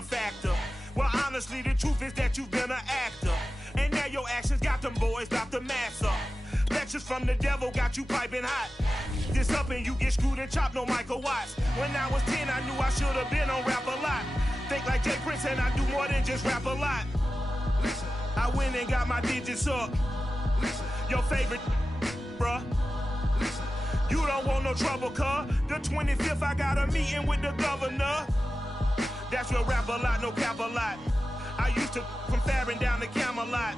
benefactor. Well, honestly, the truth is that you've been an actor. And now your actions got them boys about to mass up. Lectures from the devil got you piping hot. This up and you get screwed and chopped, no Michael Watts. When I was 10, I knew I should have been on Rap a Lot. Think like Jay Prince and I do more than just rap a lot. I went and got my digits up. Your favorite, bruh. You don't want no trouble, cuz. The 25th, I got a meeting with the governor. That's real rap a lot, no cap a lot. I used to from Farron down to Camelot.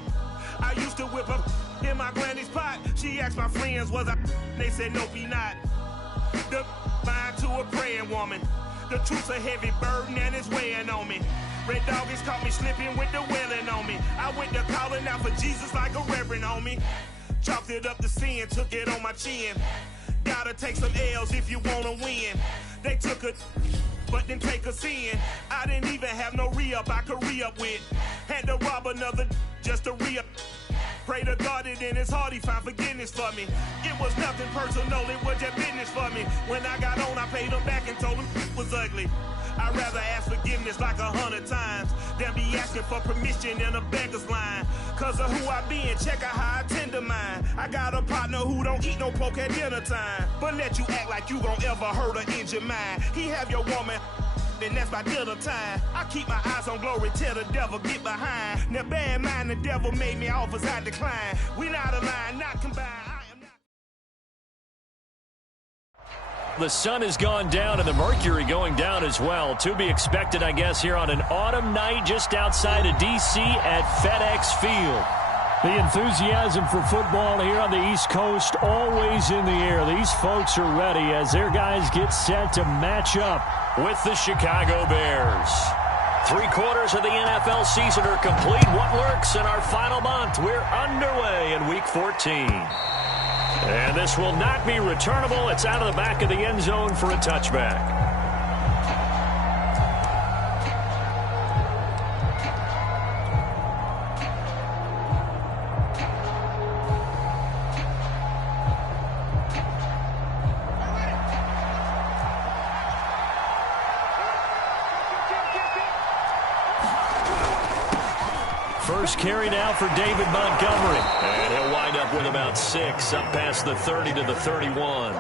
I used to whip up in my granny's pot. She asked my friends, was I? They said, nope, he not. The line to a praying woman. The truth's a heavy burden and it's weighing on me. Red Dog has caught me slipping with the wailing on me. I went to calling out for Jesus like a reverend on me. Chalked it up to sin, took it on my chin. Gotta take some L's if you wanna win. They took a but then take a sin. I didn't even have no re-up I could re-up with. Had to rob another just to re-up. Pray to God that in his heart he found forgiveness for me. It was nothing personal, it was just business for me. When I got on, I paid him back and told him it was ugly. I'd rather ask forgiveness like 100 times than be asking for permission in a beggar's line. Cause of who I be and check out how I tend to mine. I got a partner who don't eat no pork at dinner time, but let you act like you gon' ever hurt or injure mine. He have your woman, and that's by dinner time. I keep my eyes on glory till the devil get behind. Now bear in mind the devil made me offers I decline. We not aligned, not combined. The sun has gone down and the mercury going down as well. To be expected, I guess, here on an autumn night just outside of D.C. at FedEx Field. The enthusiasm for football here on the East Coast always in the air. These folks are ready as their guys get set to match up with the Chicago Bears. 3/4 of the NFL season are complete. What lurks in our final month? We're underway in Week 14. And this will not be returnable. It's out of the back of the end zone for a touchback. First carry now for David Montgomery. And he'll wind up with about 6, up past the 30 to the 31.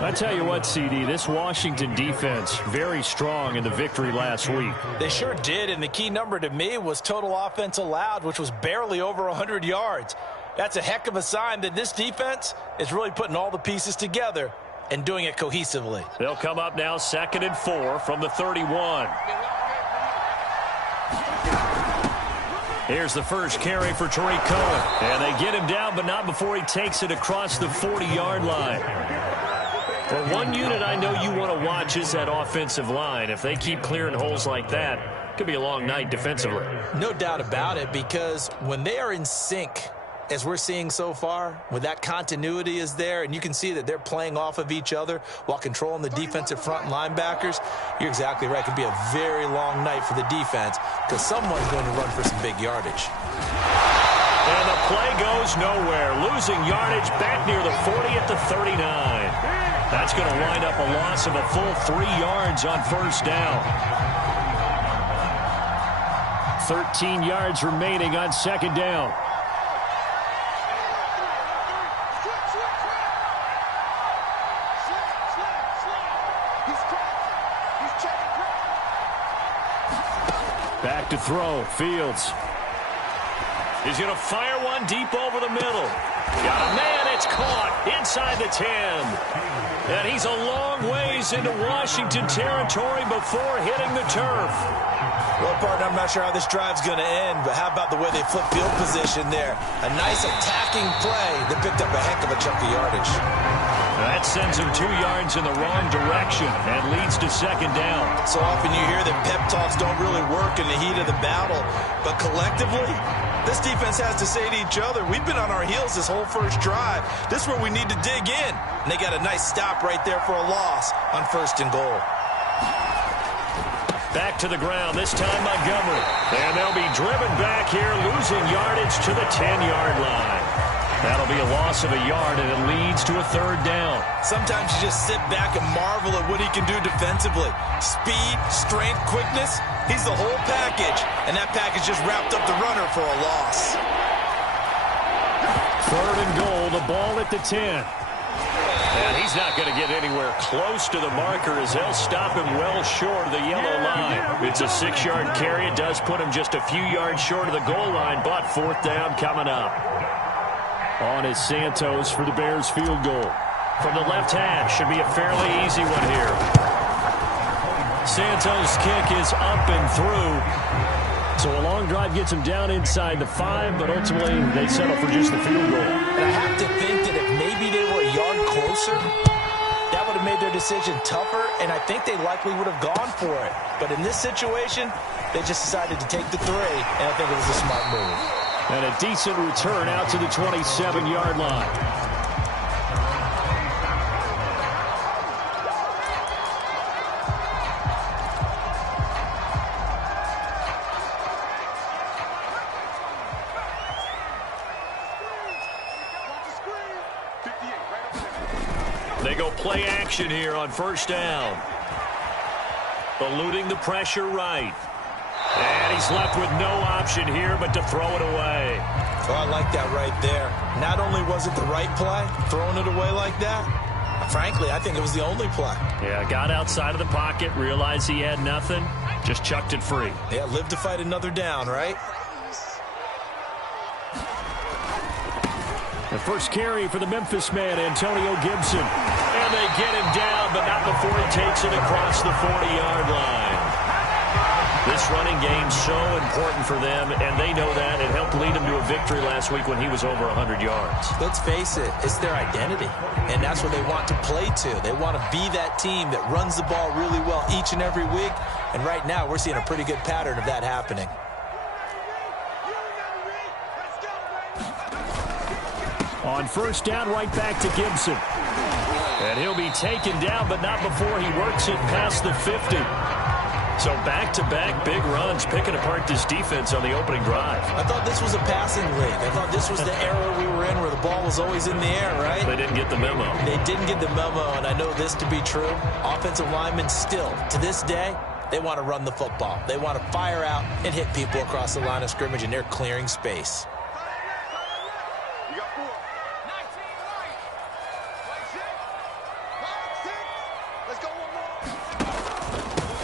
I tell you what, CD, this Washington defense, very strong in the victory last week. They sure did, and the key number to me was total offense allowed, which was barely over 100 yards. That's a heck of a sign that this defense is really putting all the pieces together and doing it cohesively. They'll come up now 2nd and 4 from the 31. Here's the first carry for Tariq Cohen. And they get him down, but not before he takes it across the 40-yard line. Well, one unit I know you want to watch is that offensive line. If they keep clearing holes like that, it could be a long night defensively. No doubt about it, because when they are in sync, as we're seeing so far, when that continuity is there, and you can see that they're playing off of each other while controlling the defensive front linebackers, you're exactly right. It could be a very long night for the defense because someone's going to run for some big yardage. And the play goes nowhere. Losing yardage back near the 40 at the 39. That's going to wind up a loss of a full 3 yards on first down. 13 yards remaining on second down. Back to throw. Fields. He's going to fire one deep over the middle. Got a man. It's caught inside the 10. And he's a long ways into Washington territory before hitting the turf. Well, partner, I'm not sure how this drive's going to end, but how about the way they flip field position there? A nice attacking play that picked up a heck of a chunk of yardage. That sends him 2 yards in the wrong direction and leads to second down. So often you hear that pep talks don't really work in the heat of the battle, but collectively, this defense has to say to each other, we've been on our heels this whole first drive. This is where we need to dig in. And they got a nice stop right there for a loss on 1st and goal. Back to the ground, this time Montgomery. And they'll be driven back here, losing yardage to the 10-yard line. That'll be a loss of a yard, and it leads to a third down. Sometimes you just sit back and marvel at what he can do defensively. Speed, strength, quickness, he's the whole package. And that package just wrapped up the runner for a loss. Third and goal, the ball at the 10. And he's not going to get anywhere close to the marker as they'll stop him well short of the yellow line. It's a 6-yard carry. It does put him just a few yards short of the goal line, but fourth down coming up. On is Santos for the Bears field goal. From the left hash, should be a fairly easy one here. Santos' kick is up and through. So a long drive gets him down inside the 5, but ultimately they settle for just the field goal. And I have to think that if maybe they were a yard closer, that would have made their decision tougher, and I think they likely would have gone for it. But in this situation, they just decided to take the 3, and I think it was a smart move. And a decent return out to the 27-yard line. They go play action here on first down. Eluding the pressure right. And he's left with no option here but to throw it away. Oh, I like that right there. Not only was it the right play, throwing it away like that, frankly, I think it was the only play. Yeah, got outside of the pocket, realized he had nothing, just chucked it free. Yeah, live to fight another down, right? The first carry for the Memphis man, Antonio Gibson. And they get him down, but not before he takes it across the 40-yard line. This running game's so important for them, and they know that. It helped lead them to a victory last week when he was over 100 yards. Let's face it, it's their identity, and that's what they want to play to. They want to be that team that runs the ball really well each and every week, and right now we're seeing a pretty good pattern of that happening. On first down, right back to Gibson. And he'll be taken down, but not before he works it past the 50. So back-to-back big runs, picking apart this defense on the opening drive. I thought this was a passing league. I thought this was the era we were in where the ball was always in the air, right? They didn't get the memo. They didn't get the memo, and I know this to be true. Offensive linemen still, to this day, they want to run the football. They want to fire out and hit people across the line of scrimmage, and they're clearing space.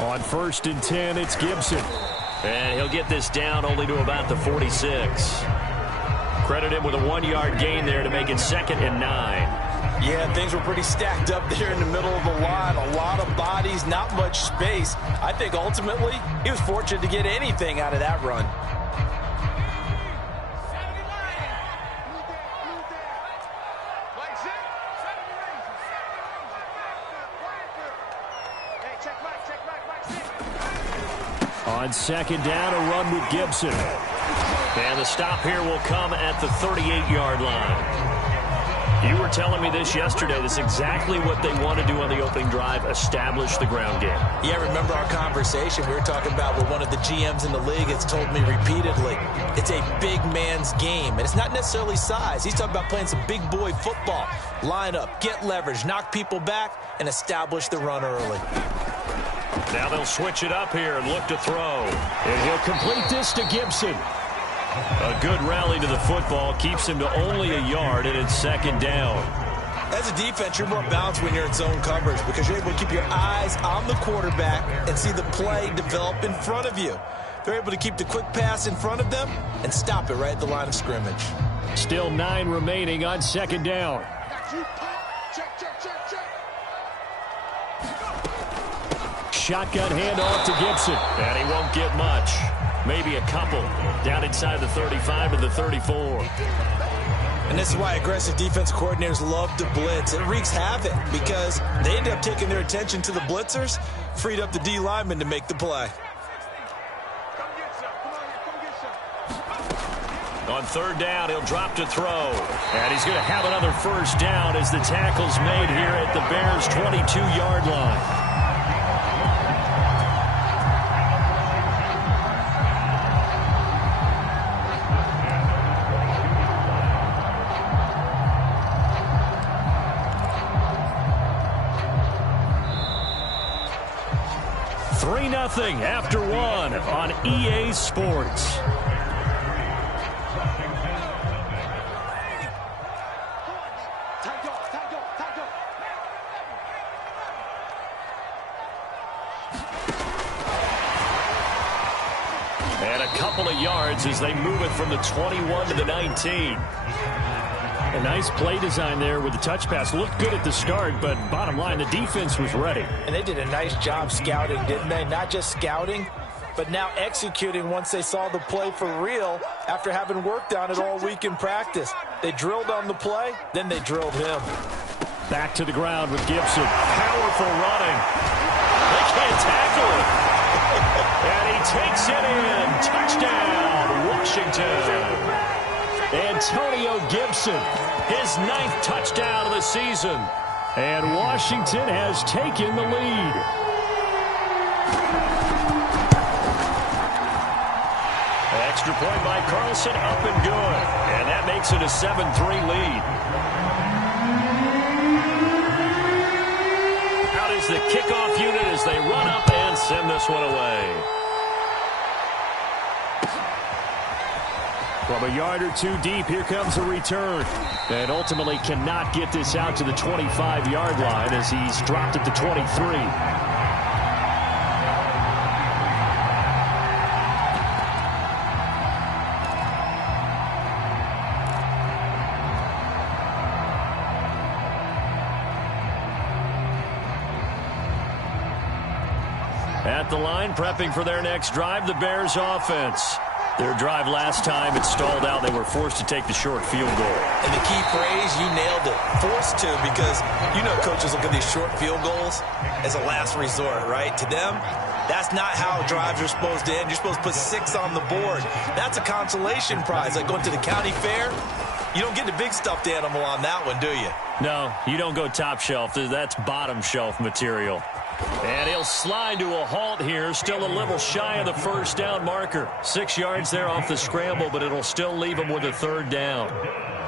On first and 10, it's Gibson. And he'll get this down only to about the 46. Credit him with a 1-yard gain there to make it 2nd and 9. Yeah, things were pretty stacked up there in the middle of the line. A lot of bodies, not much space. I think ultimately he was fortunate to get anything out of that run. On second down, a run with Gibson. And the stop here will come at the 38-yard line. You were telling me this yesterday. This is exactly what they want to do on the opening drive, establish the ground game. Yeah, remember our conversation? We were talking about what one of the GMs in the league has told me repeatedly. It's a big man's game, and it's not necessarily size. He's talking about playing some big boy football. Line up, get leverage, knock people back, and establish the run early. Now they'll switch it up here and look to throw. And he'll complete this to Gibson. A good rally to the football keeps him to only a yard, and it's 2nd down. As a defense, you're more balanced when you're in zone coverage because you're able to keep your eyes on the quarterback and see the play develop in front of you. They're able to keep the quick pass in front of them and stop it right at the line of scrimmage. Still 9 remaining on 2nd down. Shotgun handoff to Gibson. And he won't get much. Maybe a couple. Down inside the 35 to the 34. And this is why aggressive defense coordinators love to blitz. It wreaks havoc because they end up taking their attention to the blitzers, freed up the D lineman to make the play. On third down, he'll drop to throw. And he's going to have another first down as the tackle's made here at the Bears' 22-yard line. after one on EA Sports. And a couple of yards as they move it from the 21 to the 19. A nice play design there with the touch pass. Looked good at the start, but bottom line, the defense was ready. And they did a nice job scouting, didn't they? Not just scouting, but now executing once they saw the play for real after having worked on it all week in practice. They drilled on the play, then they drilled him. Back to the ground with Gibson. Powerful running. They can't tackle him. And he takes it in. Touchdown, Washington. Antonio Gibson, his 9th touchdown of the season. And Washington has taken the lead. Extra point by Carlson, up and good. And that makes it a 7-3 lead. Out is the kickoff unit as they run up and send this one away. From a yard or two deep, here comes a return. And ultimately cannot get this out to the 25-yard line as he's dropped at the 23. At the line, prepping for their next drive, the Bears offense. Their drive last time, it stalled out. They were forced to take the short field goal. And the key phrase, you nailed it. Forced to, because you know coaches look at these short field goals as a last resort, right? To them, that's not how drives are supposed to end. You're supposed to put 6 on the board. That's a consolation prize. Like going to the county fair, you don't get the big stuffed animal on that one, do you? No, you don't go top shelf. That's bottom shelf material. And he'll slide to a halt here, still a little shy of the first down marker. 6 yards there off the scramble, but it'll still leave him with a 3rd down.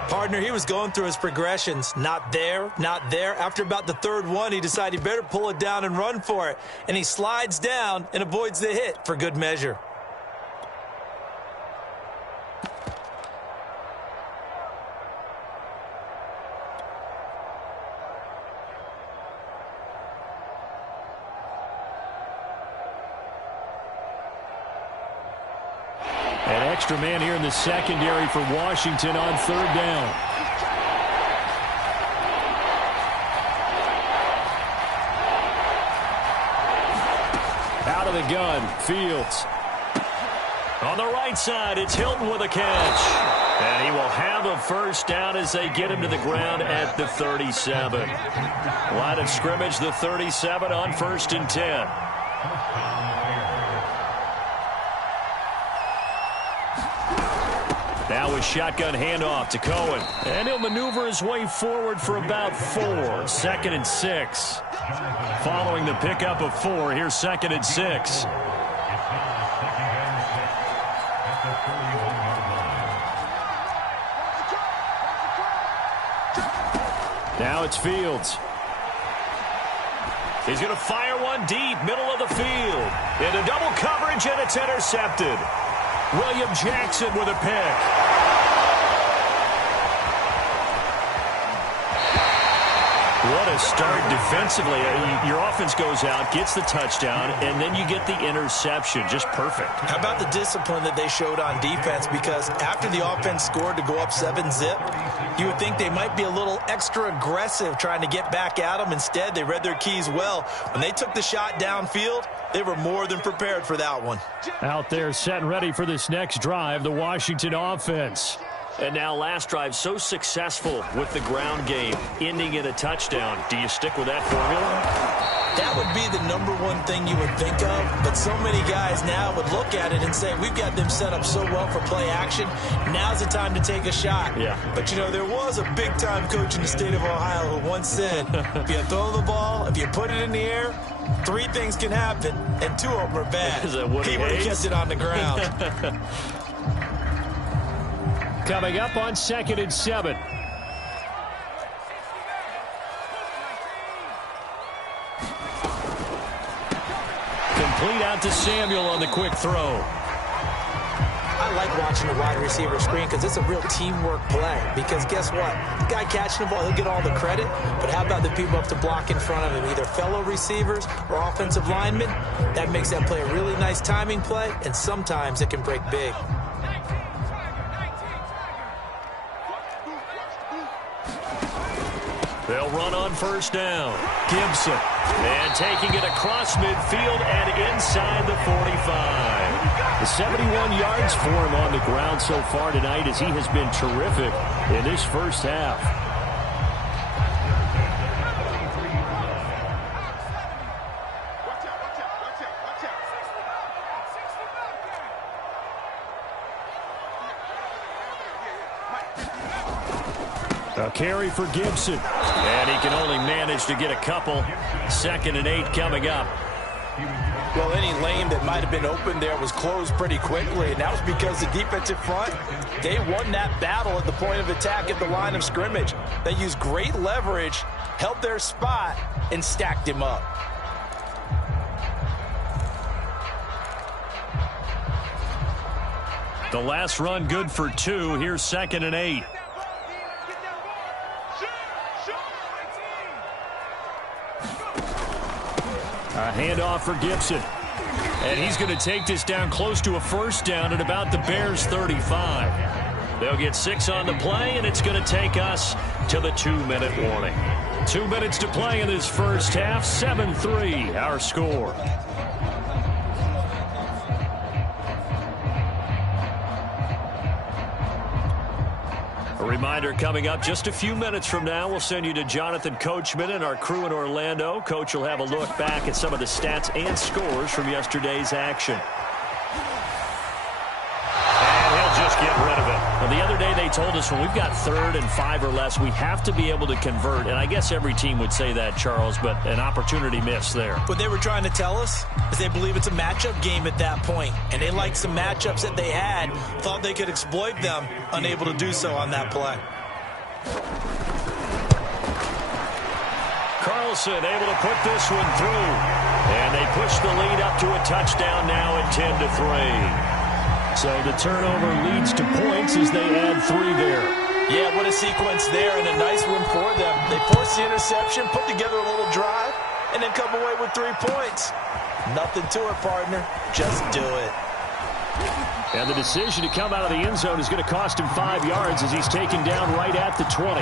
Partner, he was going through his progressions. Not there, not there. After about the 3rd one, he decided he better pull it down and run for it. And he slides down and avoids the hit for good measure. An extra man here in the secondary for Washington on 3rd down. Out of the gun, Fields. On the right side, it's Hilton with a catch. And he will have a 1st down as they get him to the ground at the 37. Line of scrimmage, the 37 on 1st and 10. Now a shotgun handoff to Cohen. And he'll maneuver his way forward for about 4. 2nd and 6. Following the pickup of 4, here's 2nd and 6. Now it's Fields. He's going to fire one deep, middle of the field. Into double coverage, and it's intercepted. William Jackson with a pick. What a start defensively. Your offense goes out, gets the touchdown, and then you get the interception. Just perfect. How about the discipline that they showed on defense? Because after the offense scored to go up 7-zip, you would think they might be a little extra aggressive trying to get back at them. Instead, they read their keys well. When they took the shot downfield, they were more than prepared for that one. Out there set and ready for this next drive, the Washington offense. And now last drive so successful with the ground game, ending in a touchdown. Do you stick with that formula? That would be the #1 thing you would think of, but so many guys now would look at it and say, we've got them set up so well for play action, now's the time to take a shot. Yeah. But, you know, there was a big-time coach in the state of Ohio who once said, if you throw the ball, if you put it in the air, 3 things can happen, and 2 of them are bad. Is that Woody He would have Hayes? kept it on the ground. Coming up on 2nd and 7. complete out to Samuel on the quick throw. I like watching the wide receiver screen because it's a real teamwork play. Because guess what? The guy catching the ball, he'll get all the credit. But how about the people up to block in front of him, either fellow receivers or offensive linemen? That makes that play a really nice timing play, and sometimes it can break big. They'll run on first down. Gibson. And taking it across midfield and inside the 45. The 71 yards for him on the ground so far tonight as he has been terrific in this first half. A carry for Gibson. And he can only manage to get a couple. 2nd and 8 coming up. Well, any lane that might have been open there was closed pretty quickly, and that was because the defensive front, they won that battle at the point of attack at the line of scrimmage. They used great leverage, held their spot, and stacked him up. The last run good for 2. Here's 2nd and 8. A handoff for Gibson. And he's going to take this down close to a first down at about the Bears' 35. They'll get 6 on the play, and it's going to take us to the 2-minute warning. 2 minutes to play in this first half. 7-3 our score. A reminder coming up just a few minutes from now, we'll send you to Jonathan Coachman and our crew in Orlando. Coach will have a look back at some of the stats and scores from yesterday's action. And he'll just get rid of it. Now, the other day they told us when we've got 3rd and 5 or less, we have to be able to convert. And I guess every team would say that, Charles, but an opportunity missed there. What they were trying to tell us is they believe it's a matchup game at that point. And they liked some matchups that they had, thought they could exploit them, unable to do so on that play. Carlson able to put this one through. And they push the lead up to a touchdown now at 10-3. So the turnover leads to points as they add 3 there. Yeah, what a sequence there, and a nice one for them. They force the interception, put together a little drive, and then come away with 3 points. Nothing to it, partner. Just do it. And the decision to come out of the end zone is going to cost him 5 yards as he's taken down right at the 20.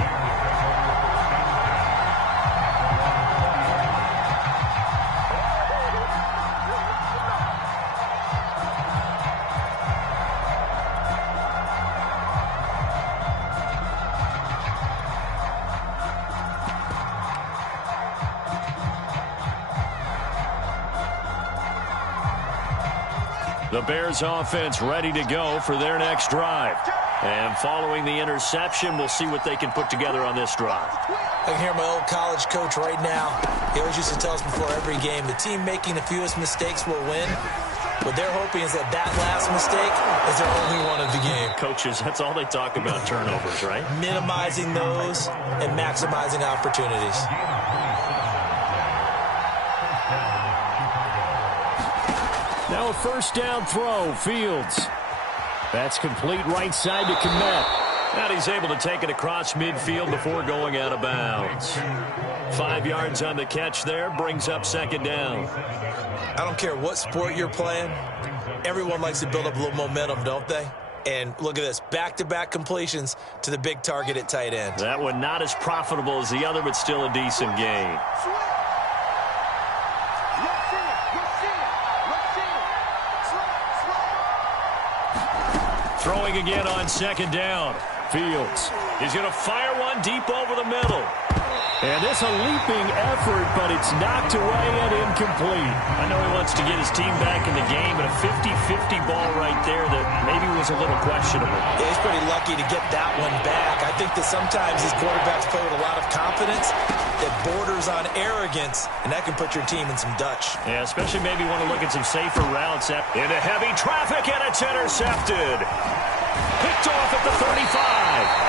The Bears offense ready to go for their next drive. And following the interception, we'll see what they can put together on this drive. I can hear my old college coach right now. He always used to tell us before every game, the team making the fewest mistakes will win. What they're hoping is that that last mistake is their only one of the game. Coaches, that's all they talk about, turnovers, right? Minimizing those and maximizing opportunities. Now a first down throw, Fields. That's complete right side to Kmet. And he's able to take it across midfield before going out of bounds. 5 yards on the catch there, brings up 2nd down. I don't care what sport you're playing. Everyone likes to build up a little momentum, don't they? And look at this, back-to-back completions to the big target at tight end. That one not as profitable as the other, but still a decent gain. Throwing again on 2nd down. Fields. He's going to fire one deep over the middle. And this a leaping effort, but it's knocked away and incomplete. I know he wants to get his team back in the game, but a 50-50 ball right there that maybe was a little questionable. Yeah, he's pretty lucky to get that one back. I think that sometimes these quarterbacks play with a lot of confidence that borders on arrogance, and that can put your team in some Dutch. Yeah, especially maybe want to look at some safer routes. Into heavy traffic, and it's intercepted. Picked off at the 35.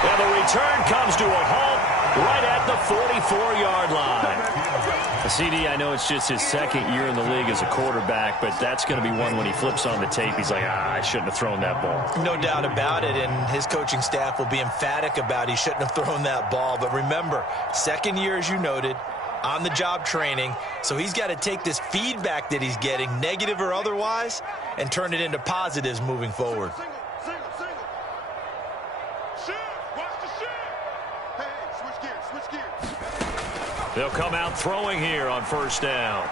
And the return comes to a halt right at the 44-yard line. CD, I know it's just his second year in the league as a quarterback, but that's going to be one when he flips on the tape. He's like, I shouldn't have thrown that ball. No doubt about it, and his coaching staff will be emphatic about he shouldn't have thrown that ball. But remember, second year, as you noted, on-the-job training, so he's got to take this feedback that he's getting, negative or otherwise, and turn it into positives moving forward. They'll come out throwing here on first down.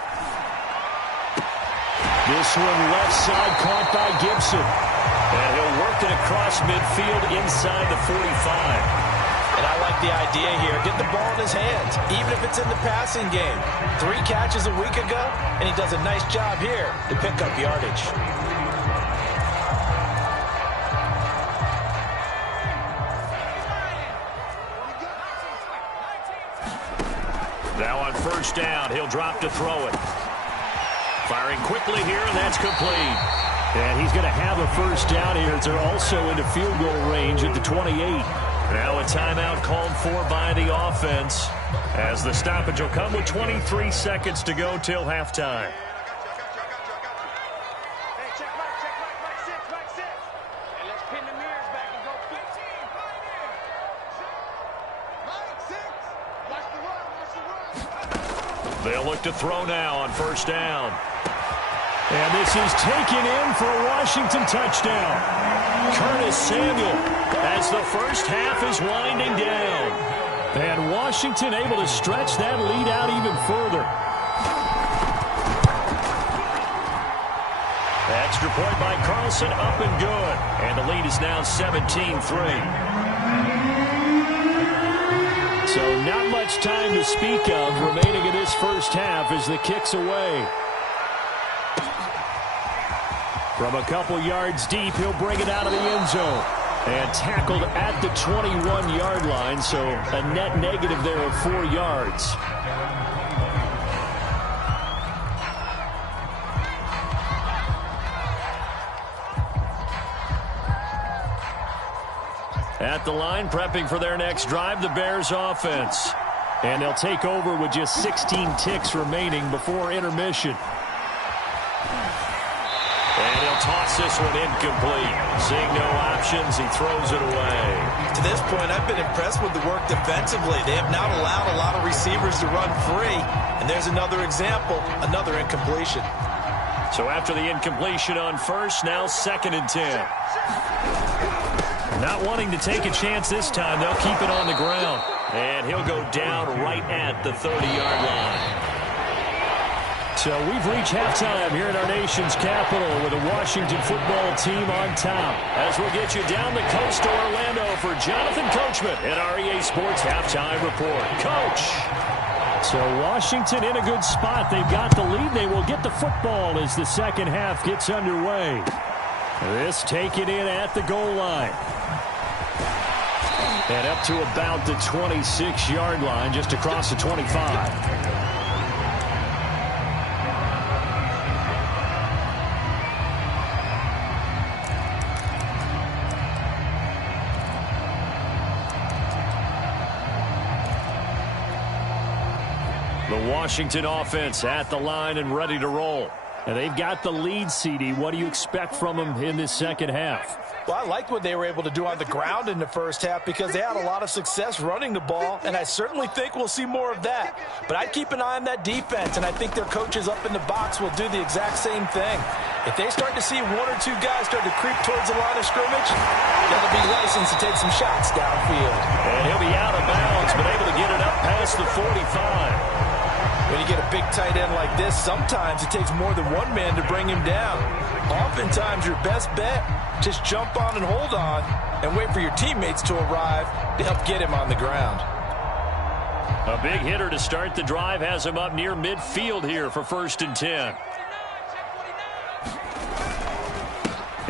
This one left side caught by Gibson. And he'll work it across midfield inside the 45. And I like the idea here. Get the ball in his hands, even if it's in the passing game. 3 catches a week ago, and he does a nice job here to pick up yardage. Now on first down, he'll drop to throw it. Firing quickly here, and that's complete. And he's going to have a first down here. They're also into field goal range at the 28. Now a timeout called for by the offense, as the stoppage will come with 23 seconds to go till halftime. They'll look to throw now on first down. And this is taken in for a Washington touchdown. Curtis Samuel, as the first half is winding down. And Washington able to stretch that lead out even further. Extra point by Carlson, up and good. And the lead is now 17-3. So not much time to speak of remaining in this first half as the kick's away. From a couple yards deep, he'll bring it out of the end zone. And tackled at the 21-yard line, so a net negative there of 4 yards. At the line, prepping for their next drive, the Bears offense. And they'll take over with just 16 ticks remaining before intermission. And he'll toss this one incomplete. Seeing no options, he throws it away. To this point, I've been impressed with the work defensively. They have not allowed a lot of receivers to run free. And there's another example, another incompletion. So after the incompletion on first, now 2nd and 10. Not wanting to take a chance this time, they'll keep it on the ground. And he'll go down right at the 30-yard line. So we've reached halftime here in our nation's capital with the Washington football team on top. As we'll get you down the coast to Orlando for Jonathan Coachman at our EA Sports Halftime Report. Coach! So Washington in a good spot. They've got the lead. They will get the football as the second half gets underway. This taken in at the goal line. And up to about the 26-yard line, just across the 25. The Washington offense at the line and ready to roll. And they've got the lead, CD. What do you expect from them in this second half? Well, I liked what they were able to do on the ground in the first half because they had a lot of success running the ball, and I certainly think we'll see more of that. But I'd keep an eye on that defense, and I think their coaches up in the box will do the exact same thing. If they start to see 1 or 2 guys start to creep towards the line of scrimmage, they'll be licensed to take some shots downfield. And he'll be out of bounds, but able to get it up past the 45. When you get a big tight end like this, sometimes it takes more than one man to bring him down. Oftentimes, your best bet, just jump on and hold on and wait for your teammates to arrive to help get him on the ground. A big hitter to start the drive has him up near midfield here for 1st and 10.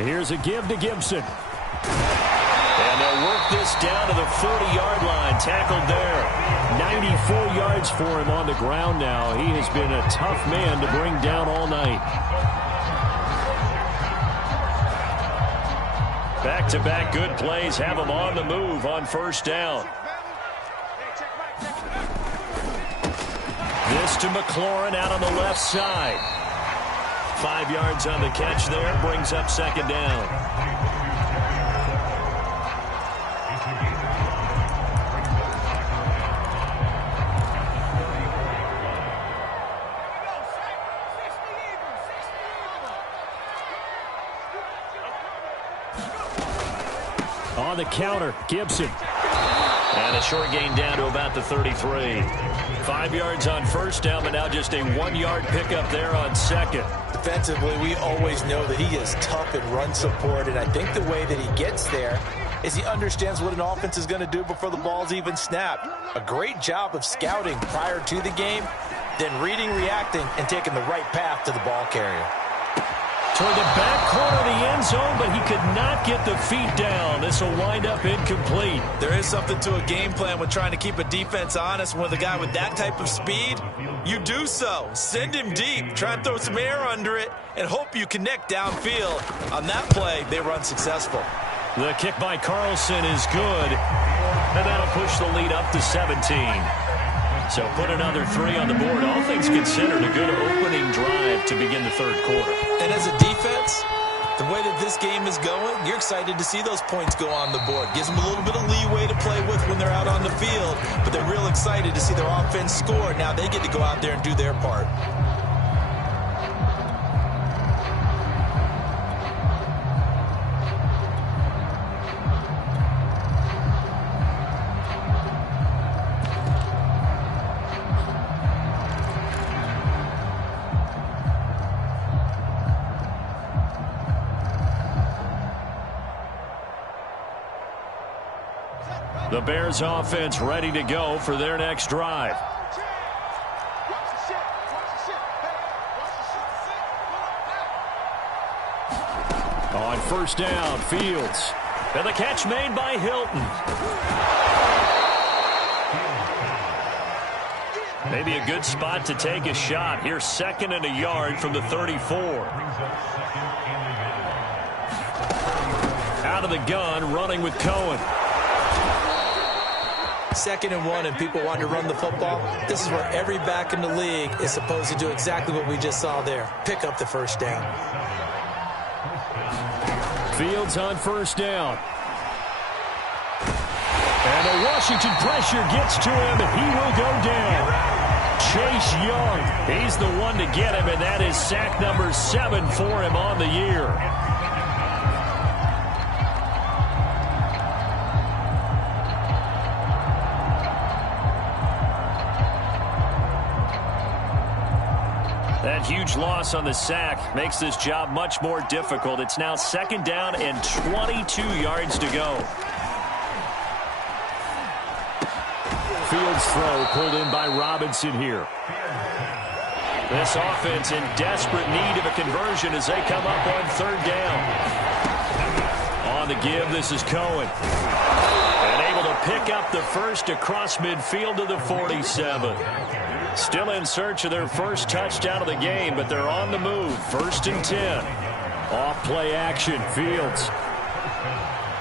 Here's a give to Gibson. And they'll work this down to the 40-yard line, tackled there. 94 yards for him on the ground now. He has been a tough man to bring down all night. Back-to-back good plays have them on the move on first down. This to McLaurin out on the left side. 5 yards on the catch there, brings up second down. On the counter, Gibson. And a short gain down to about the 33. 5 yards on first down, but now just a 1 yard pickup there on second. Defensively, we always know that he is tough in run support, and I think the way that he gets there is he understands what an offense is going to do before the ball's even snapped. A great job of scouting prior to the game, then reading, reacting, and taking the right path to the ball carrier. Toward the back corner of the end zone, but he could not get the feet down. This will wind up incomplete. There is something to a game plan with trying to keep a defense honest. With a guy with that type of speed, you do so. Send him deep, try and throw some air under it, and hope you connect downfield. On that play, they run successful. The kick by Carlson is good, and that'll push the lead up to 17. So put another 3 on the board. All things considered, a good opening drive to begin the third quarter. And as a defense, the way that this game is going, you're excited to see those points go on the board. Gives them a little bit of leeway to play with when they're out on the field, but they're real excited to see their offense score. Now they get to go out there and do their part. The Bears offense ready to go for their next drive. On first down, Fields. And the catch made by Hilton. Maybe a good spot to take a shot. Here's 2nd and a yard from the 34. Out of the gun, running with Cohen. 2nd and 1, and people want to run the football. This is where every back in the league is supposed to do exactly what we just saw there. Pick up the first down. Fields on first down. And the Washington pressure gets to him, and he will go down. Chase Young, he's the one to get him, and that is sack number 7 for him on the year. That huge loss on the sack makes this job much more difficult. It's now 2nd down and 22 yards to go. Fields throw pulled in by Robinson here. This offense in desperate need of a conversion as they come up on 3rd down. On the give, this is Cohen. And able to pick up the first across midfield to the 47. Still in search of their first touchdown of the game, but they're on the move. 1st and 10. Off play action, Fields.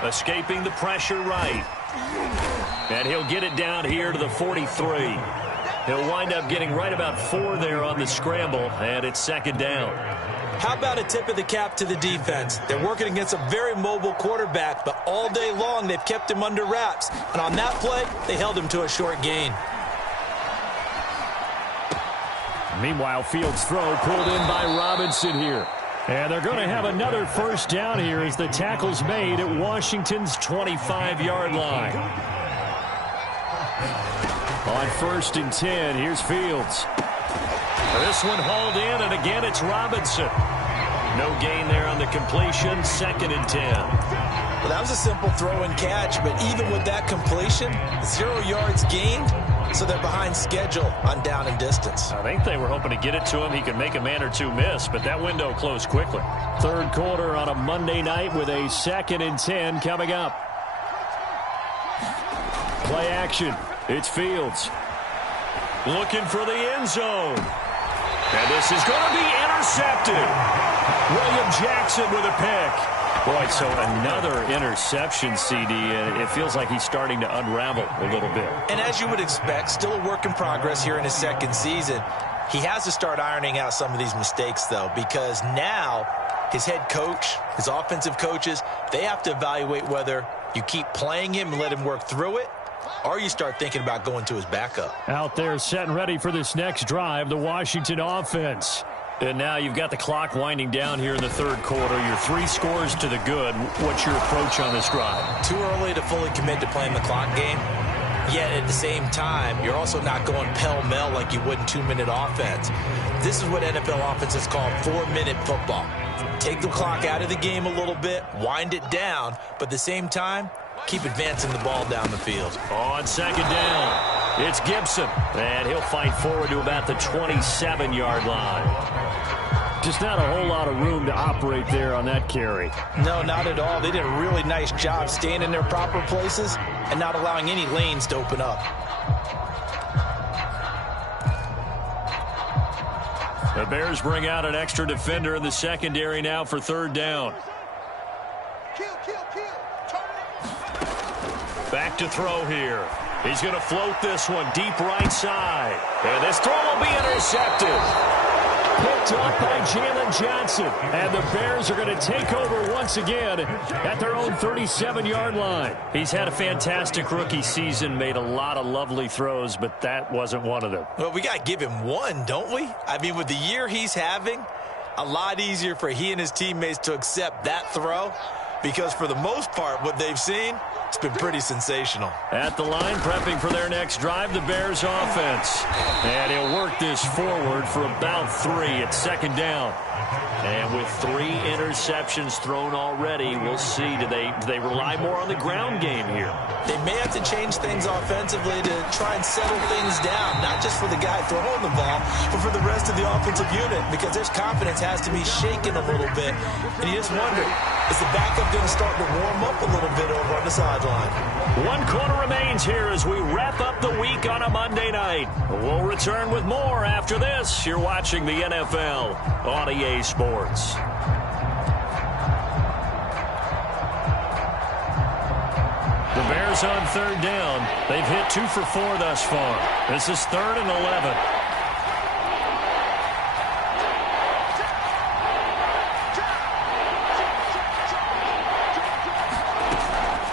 Escaping the pressure right. And he'll get it down here to the 43. He'll wind up getting right about 4 there on the scramble, and it's 2nd down. How about a tip of the cap to the defense? They're working against a very mobile quarterback, but all day long they've kept him under wraps. And on that play, they held him to a short gain. Meanwhile, Fields' throw pulled in by Robinson here. And they're going to have another first down here as the tackle's made at Washington's 25-yard line. On 1st and 10, here's Fields. This one hauled in, and again it's Robinson. No gain there on the completion, 2nd and 10. Well, that was a simple throw and catch, but even with that completion, 0 yards gained. So they're behind schedule on down and distance. I think they were hoping to get it to him. He could make a man or 2 miss, but that window closed quickly. 3rd quarter on a Monday night with a 2nd and 10 coming up. Play action. It's Fields. Looking for the end zone. And this is going to be intercepted. William Jackson with a pick. Boy, so another interception, CD, and it feels like he's starting to unravel a little bit. And as you would expect, still a work in progress here in his second season. He has to start ironing out some of these mistakes, though, because now his head coach, his offensive coaches, they have to evaluate whether you keep playing him and let him work through it, or you start thinking about going to his backup. Out there set and ready for this next drive, the Washington offense. And now you've got the clock winding down here in the third quarter. Your 3 scores to the good. What's your approach on this drive? Too early to fully commit to playing the clock game. Yet at the same time, you're also not going pell-mell like you would in 2-minute offense. This is what NFL offenses call 4-minute football. Take the clock out of the game a little bit, wind it down, but at the same time, keep advancing the ball down the field. On second down, it's Gibson, and he'll fight forward to about the 27-yard line. Just not a whole lot of room to operate there on that carry. No, not at all. They did a really nice job staying in their proper places and not allowing any lanes to open up. The Bears bring out an extra defender in the secondary now for third down. Back to throw here. He's going to float this one deep right side. And this throw will be intercepted. Picked up by Jalen Johnson. And the Bears are going to take over once again at their own 37-yard line. He's had a fantastic rookie season, made a lot of lovely throws, but that wasn't one of them. Well, we got to give him one, don't we? I mean, with the year he's having, a lot easier for he and his teammates to accept that throw, because for the most part, what they've seen, it's been pretty sensational. At the line, prepping for their next drive, the Bears offense. And he'll work this forward for about 3 at second down. And with 3 interceptions thrown already, we'll see. Do they rely more on the ground game here? They may have to change things offensively to try and settle things down, not just for the guy throwing the ball, but for the rest of the offensive unit, because their confidence has to be shaken a little bit. And you just wonder, is the backup going to start to warm up a little bit over on the sideline? 1 quarter remains here as we wrap up the week on a Monday night. We'll return with more after this. You're watching the NFL on EA Sports. The Bears on third down. They've hit 2 for 4 thus far. This is 3rd and 11.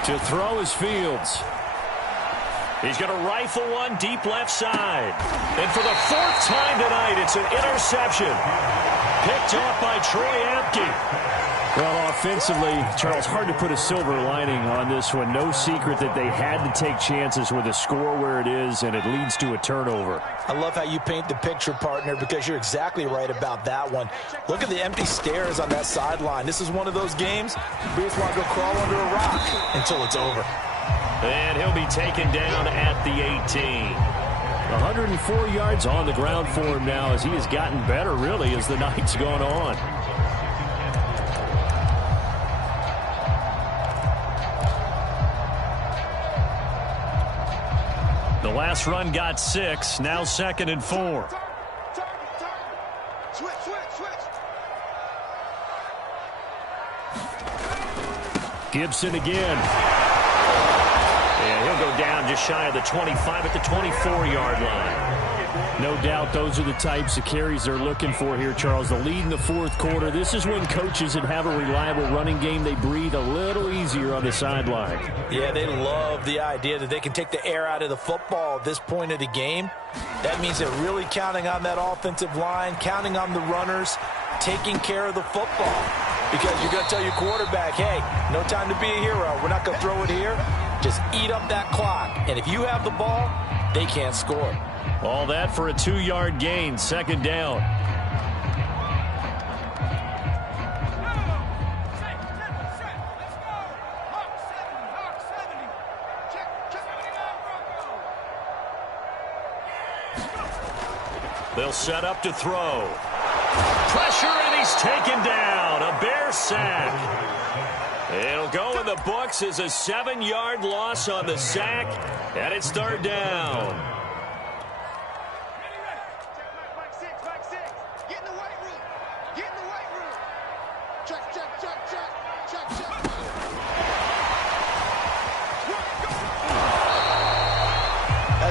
To throw is Fields. He's going to rifle one deep left side. And for the 4th time tonight, it's an interception. Picked off by Troy Apke. Well, offensively, Charles, hard to put a silver lining on this one. No secret that they had to take chances with a score where it is, and it leads to a turnover. I love how you paint the picture, partner, because you're exactly right about that one. Look at the empty stares on that sideline. This is one of those games we just want to go crawl under a rock until it's over. And he'll be taken down at the 18. 104 yards on the ground for him now as he has gotten better, really, as the night's gone on. The last run got 6, now 2nd and 4. Gibson again. And he'll go down just shy of the 25 at the 24-yard line. No doubt those are the types of carries they're looking for here, Charles. The lead in the 4th quarter. This is when coaches that have a reliable running game, they breathe a little easier on the sideline. Yeah, they love the idea that they can take the air out of the football at this point of the game. That means they're really counting on that offensive line, counting on the runners, taking care of the football. Because you're going to tell your quarterback, hey, no time to be a hero. We're not going to throw it here. Just eat up that clock. And if you have the ball, they can't score. All that for a 2-yard gain, 2nd down. They'll set up to throw. Pressure, and he's taken down. A Bear sack. It'll go in the books as a 7-yard loss on the sack, and it's 3rd down.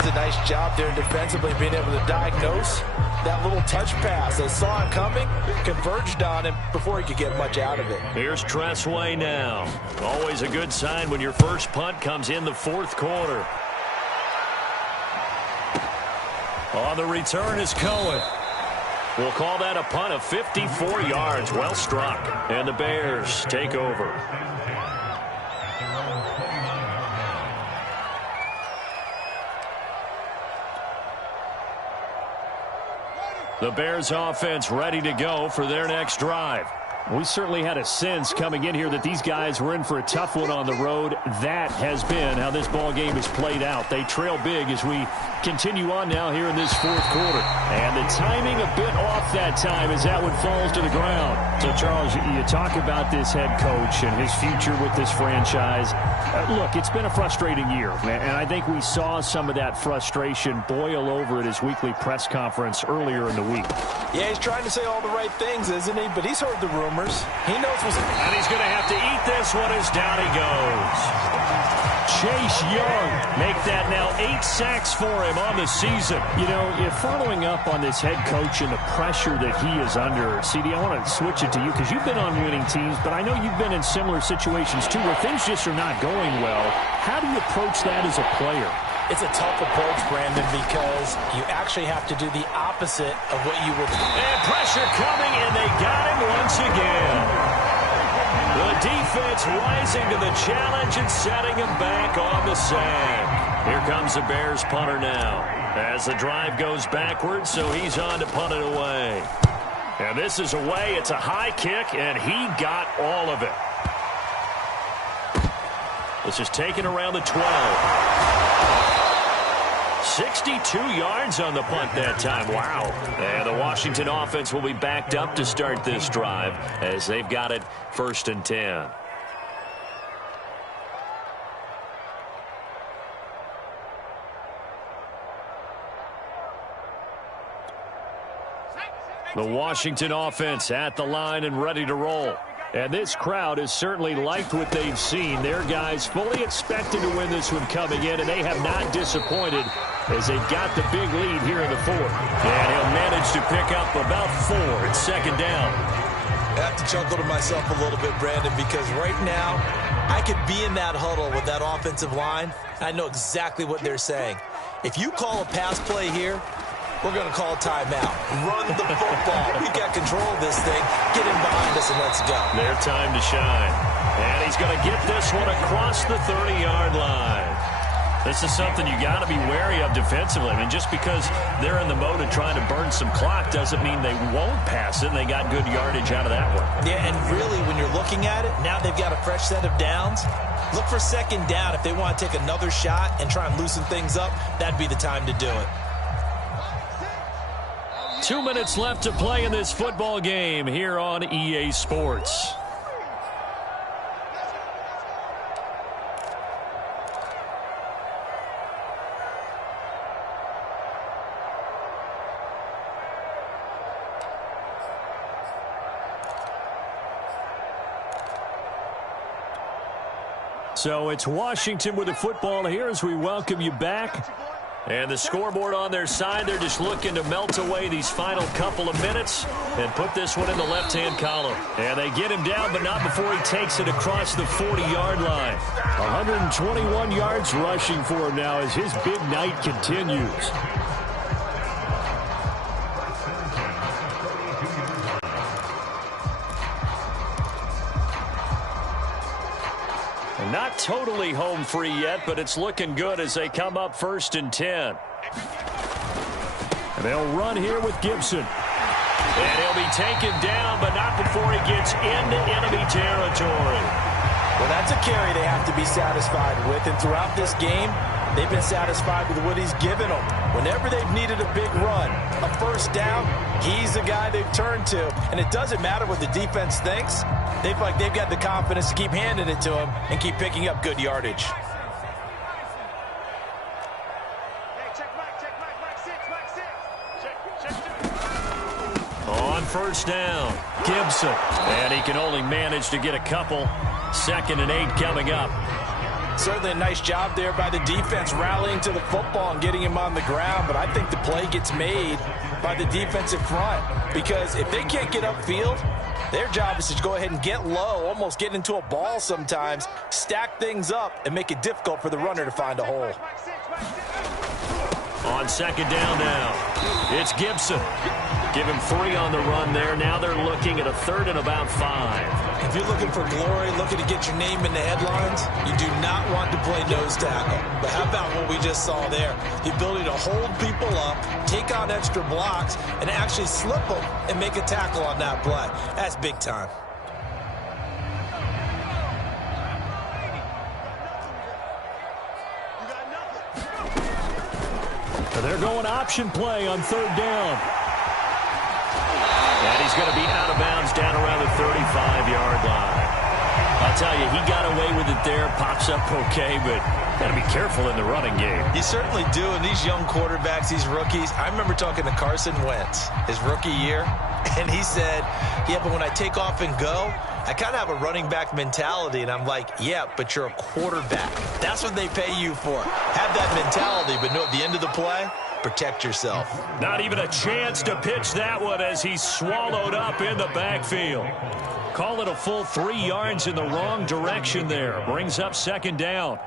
a nice job there defensively, being able to diagnose that little touch pass. They saw it coming, converged on him before he could get much out of it. Here's Tressway now. Always a good sign when your first punt comes in the fourth quarter. On the return is Cohen. We'll call that a punt of 54 yards. Well struck. And the Bears take over. The Bears offense ready to go for their next drive. We certainly had a sense coming in here that these guys were in for a tough one on the road. That has been how this ball game has played out. They trail big as we continue on now here in this fourth quarter. And the timing a bit off that time as that one falls to the ground. So, Charles, you talk about this head coach and his future with this franchise. Look, it's been a frustrating year, and I think we saw some of that frustration boil over at his weekly press conference earlier in the week. Yeah, he's trying to say all the right things, isn't he? But he's heard the rumors. He knows what's... And he's going to have to eat this one as down he goes. Chase Young make that now 8 sacks for him on the season. You know, following up on this head coach and the pressure that he is under, CD, I want to switch it to you because you've been on winning teams, but I know you've been in similar situations too where things just are not going well. How do you approach that as a player? It's a tough approach, Brandon, because you actually have to do the opposite of what you would... And pressure coming, and they got him once again. The defense rising to the challenge and setting him back on the sack. Here comes the Bears punter now. As the drive goes backwards, so he's on to punt it away. And this is away. It's a high kick, and he got all of it. This is taken around the 12. 62 yards on the punt that time. Wow. And the Washington offense will be backed up to start this drive as they've got it 1st and 10. The Washington offense at the line and ready to roll. And this crowd has certainly liked what they've seen. Their guys fully expected to win this one coming in, and they have not disappointed as they've got the big lead here in the fourth. And he'll manage to pick up about 4 at 2nd down. I have to chuckle to myself a little bit, Brandon, because right now I could be in that huddle with that offensive line. I know exactly what they're saying. If you call a pass play here, we're going to call a timeout. Run the football. We've got control of this thing. Get him behind us and let's go. Their time to shine. And he's going to get this one across the 30-yard line. This is something you got to be wary of defensively. I mean, just because they're in the mode of trying to burn some clock doesn't mean they won't pass it, and they got good yardage out of that one. Yeah, and really, when you're looking at it, now they've got a fresh set of downs. Look for 2nd down. If they want to take another shot and try and loosen things up, that'd be the time to do it. 2 minutes left to play in this football game here on EA Sports. So it's Washington with the football here as we welcome you back. And the scoreboard on their side, they're just looking to melt away these final couple of minutes and put this one in the left-hand column. And they get him down, but not before he takes it across the 40-yard line. 121 yards rushing for him now as his big night continues. Not totally home free yet, but it's looking good as they come up 1st and 10. And they'll run here with Gibson. And he'll be taken down, but not before he gets into enemy territory. Well, that's a carry they have to be satisfied with. And throughout this game, they've been satisfied with what he's given them. Whenever they've needed a big run, a 1st down, he's the guy they've turned to. And it doesn't matter what the defense thinks. They feel like they've got the confidence to keep handing it to him and keep picking up good yardage. On 1st down, Gibson. And he can only manage to get a couple. 2nd and 8 coming up. Certainly a nice job there by the defense rallying to the football and getting him on the ground, but I think the play gets made by the defensive front because if they can't get upfield, their job is to go ahead and get low, almost get into a ball sometimes, stack things up, and make it difficult for the runner to find a hole. On second down now, it's Gibson. Give him 3 on the run there. Now they're looking at a 3rd and about 5. If you're looking for glory, looking to get your name in the headlines, you do not want to play nose tackle. But how about what we just saw there? The ability to hold people up, take on extra blocks, and actually slip them and make a tackle on that play. That's big time. They're going option play on 3rd down. And he's going to be out of bounds down around the 35-yard line. I'll tell you, he got away with it there, pops up okay, but got to be careful in the running game. You certainly do, and these young quarterbacks, these rookies, I remember talking to Carson Wentz his rookie year, and he said, yeah, but when I take off and go, I kind of have a running back mentality, and I'm like, yeah, but you're a quarterback. That's what they pay you for. Have that mentality, but no, at the end of the play, protect yourself. Not even a chance to pitch that one as he's swallowed up in the backfield. Call it a full 3 yards in the wrong direction there. Brings up 2nd down.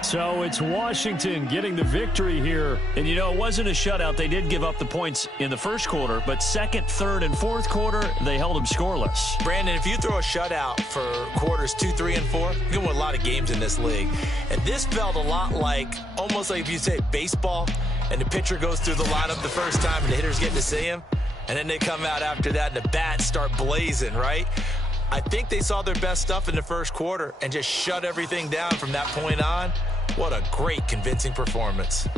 So it's Washington getting the victory here. And, you know, it wasn't a shutout. They did give up the points in the first quarter, but 2nd, 3rd, and 4th quarter, they held them scoreless. Brandon, if you throw a shutout for quarters 2, 3, and 4, you can win a lot of games in this league. And this felt a lot like, almost like if you say baseball, and the pitcher goes through the lineup the first time and the hitters get to see him, and then they come out after that and the bats start blazing, right? I think they saw their best stuff in the first quarter and just shut everything down from that point on. What a great, convincing performance.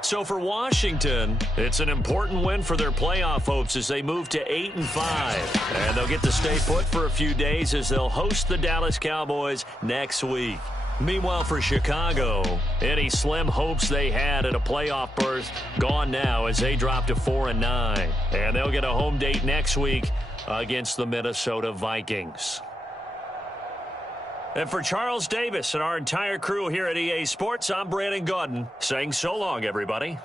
So for Washington, it's an important win for their playoff hopes as they move to 8-5. And they'll get to stay put for a few days as they'll host the Dallas Cowboys next week. Meanwhile, for Chicago, any slim hopes they had at a playoff berth gone now as they drop to 4-9. And they'll get a home date next week against the Minnesota Vikings. And for Charles Davis and our entire crew here at EA Sports, I'm Brandon Gaudin saying so long, everybody.